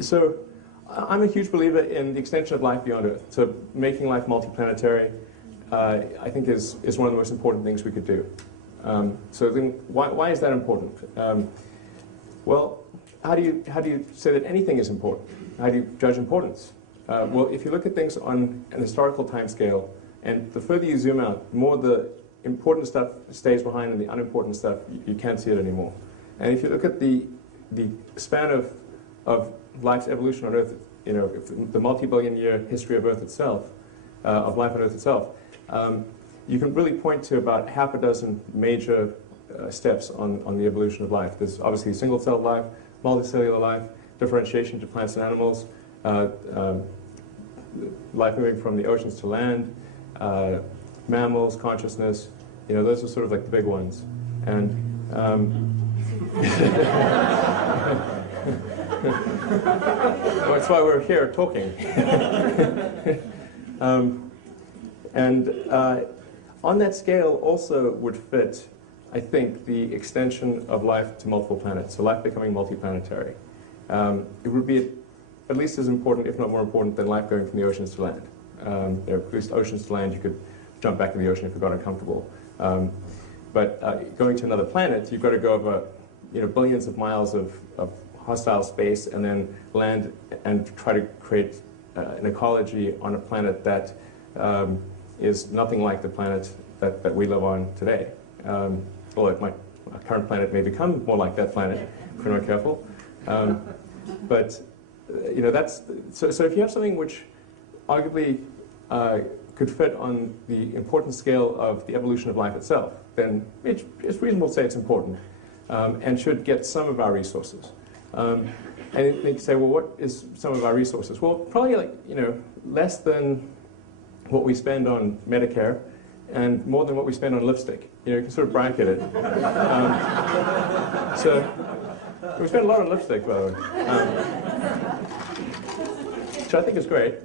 So I'm a huge believer in the extension of life beyond Earth. So making life multiplanetary, I think, is one of the most important things we could do. So then why is that important? Well, how do you say that anything is important? How do you judge importance? Well, if you look at things on an historical time scale, and the further you zoom out, the more the important stuff stays behind and the unimportant stuff, you can't see it anymore. And if you look at the span of life's evolution on Earth, you know, the multi-billion-year history of Earth itself, of life on Earth itself, you can really point to about half a dozen major steps on the evolution of life. There's obviously single-celled life, multicellular life, differentiation to plants and animals, life moving from the oceans to land, mammals, consciousness. You know, those are sort of like the big ones. And well, that's why we're here talking. On that scale also would fit, I think, the extension of life to multiple planets, so life becoming multiplanetary. It would be at least as important, if not more important, than life going from the oceans to land. At least oceans to land, you could jump back in the ocean if you got uncomfortable. But going to another planet, you've got to go over billions of miles of hostile space and then land and try to create an ecology on a planet that is nothing like the planet that we live on today. Although our current planet may become more like that planet if we're not careful. But that's so if you have something which arguably could fit on the important scale of the evolution of life itself, then it's reasonable to say it's important and should get some of our resources. And you say, well, what is some of our resources? Well, probably less than what we spend on Medicare and more than what we spend on lipstick. You can sort of bracket it. So we spend a lot on lipstick, by the way, which I think is great.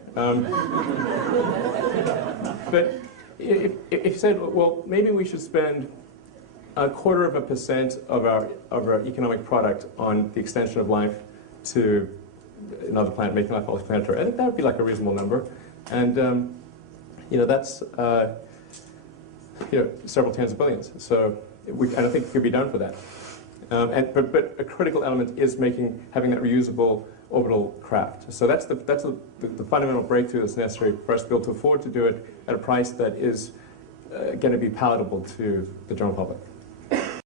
But if you said, well, maybe we should spend 0.25% of our economic product on the extension of life to another planet, making life multiplanetary, I think that would be like a reasonable number. And that's several tens of billions. So and I think it could be done for that. But a critical element is having that reusable orbital craft. So that's the fundamental breakthrough that's necessary for us to be able to afford to do it at a price that is going to be palatable to the general public.